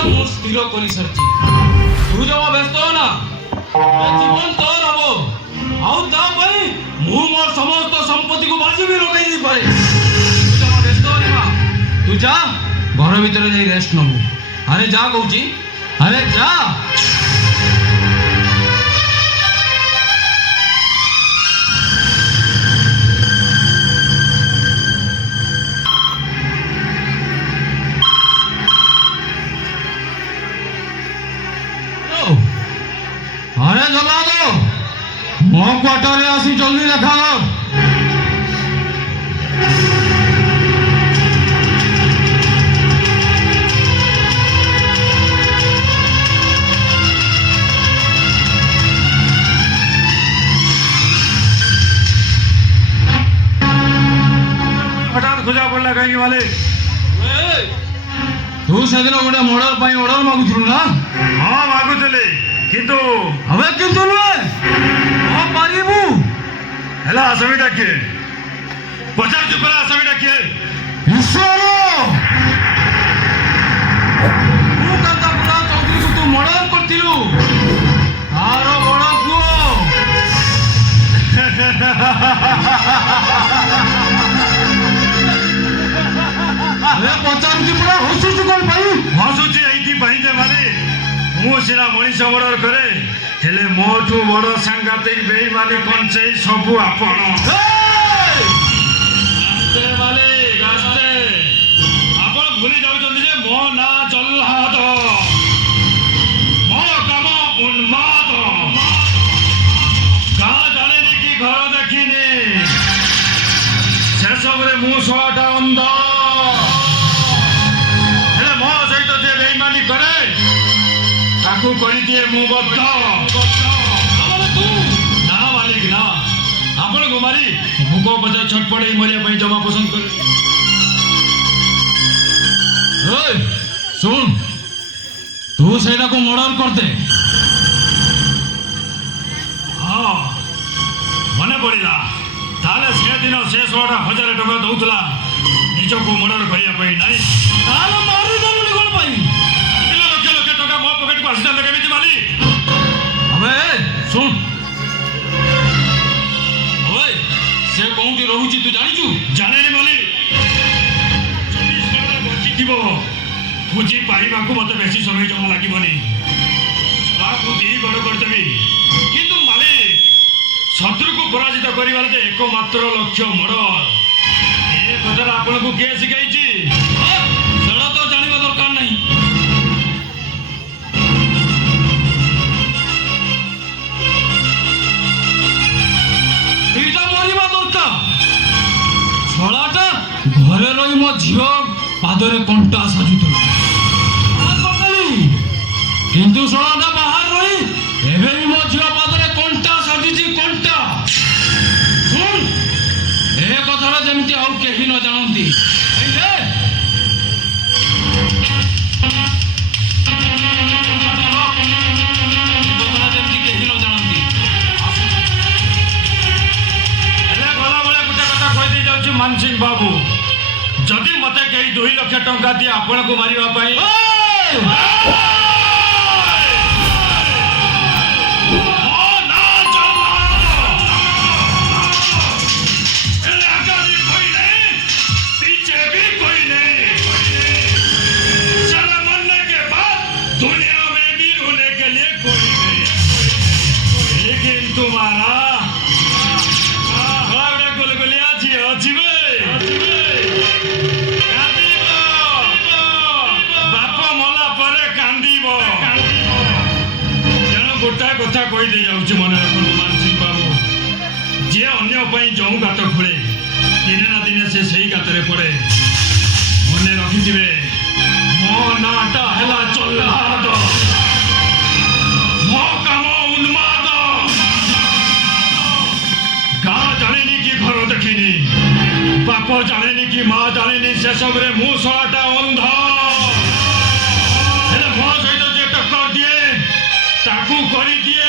କଥା ମୁଁ ସ୍ଥିର କରିସାରିଛି। ତୁ ଜମା ବ୍ୟସ୍ତ ହ ନା, ଜୀବନ ତୋର ହବ। ଆଉ ତା ପାଇଁ ମୁଁ ମୋର ସମସ୍ତ ସମ୍ପତ୍ତିକୁ ବାଜି ବି ଲଗାଇ ଦେଇପାରେ। ତୁ ଜମା ବ୍ୟସ୍ତ ହନି ମା, ତୁ ଯା ଘର ଭିତରେ ଯାଇ ରେଷ୍ଟ ନବୁ। ଆରେ ଯା କହୁଛି, ଆରେ ଯା। अरे जला दो मो क्वार्टर आसी जल्दी देखा हठात खोजा पड़ा कहीं वाले तू से दिन गोटे मर्डर पाई ऑर्डर मागुथलु ना? हाँ मागुथले किंतु हवे किंतु नुहे हाँ पारिबु हेला आसामी डाके पचार चुपरा आसामी डाके ईश्वर तू कंता पुरा चौधरी को तू मर्डर करथिलु आरो बड़ पुओ अरे पचार चुपरा हसुचु कोन भाई हसुची एथि भाई जे मारे मु सिना मनीष मर्डर करे हेले मोठू बड़ सांघातिक बेईमानी कोन से सबु आपण आस्ते मालिक आस्ते आपण भूली जाउछन्ती जे मो ना जल्लाद मो काम उन्माद गा जाने कि घर देखिनी से सबरे मु सोटा अंध हेले मो सहित जे बेईमानी करे ताकू करी दिए मु बद्ध ना मालिक ना आपण को मारी भूख पचा छटपट मरिया पई जमा पसंद करे ओए सुन तू सेना को मर्डर करते हाँ मने पड़िला ताले से दिन से 16,000 टका दउतला निज को मर्डर करिया पई नाही ताले मारी दलुनी कोन पाई लक्ष लक्ष टका मो पॉकेट को आसी जाते केमिति माली अबे सुन ओए से कोउटी रहूची तू जानिचू जाने नी माली 24 घंटा बची दिबो बुझी पाइबा को मते बेसी समय जमा लागिबनी बाकू दी गड़ करदेबी किंतु माली शत्रु को पराजित करिवार जे एकमात्र लक्ष्य मर्डर ए कथा आपन को के सिखाइची सेड़ा तो जानिबा दरकार नहीं एटा मरिबा दरकार छलाटा घरे रही मो झियो पादरे कंटा साजुतला किंतु छलाटा बाहर रही एबे भी मो झियो पादरे कंटा साजुची कंटा सुन ए कथारा जेमति आउ केही न जानंती एले मानसिंह बाबू जदि मते कई 2 लाख टंका दिए आपण को मारिबा पई दुनिया में वीर होने के लिए कोई नहीं लेकिन तुम्हारा गुलगुलिया जी अजीबे बाप मला परे कांदीब तेणु गोटा कथा कही दे जाऊँ मन रखु मानसिंह बाबू जी अन्य जो गात खोले दिने ना दिने से सही गातरे पड़े मन रखिथे मो नाटा है चल्लाद मो काम उन्माद गाँ जाने कि घर देखिनी बाप जाने कि माँ जाने से सब मु शलाटा अंध हेले मो सहित जे टक्कर दिए ताकू करी दिए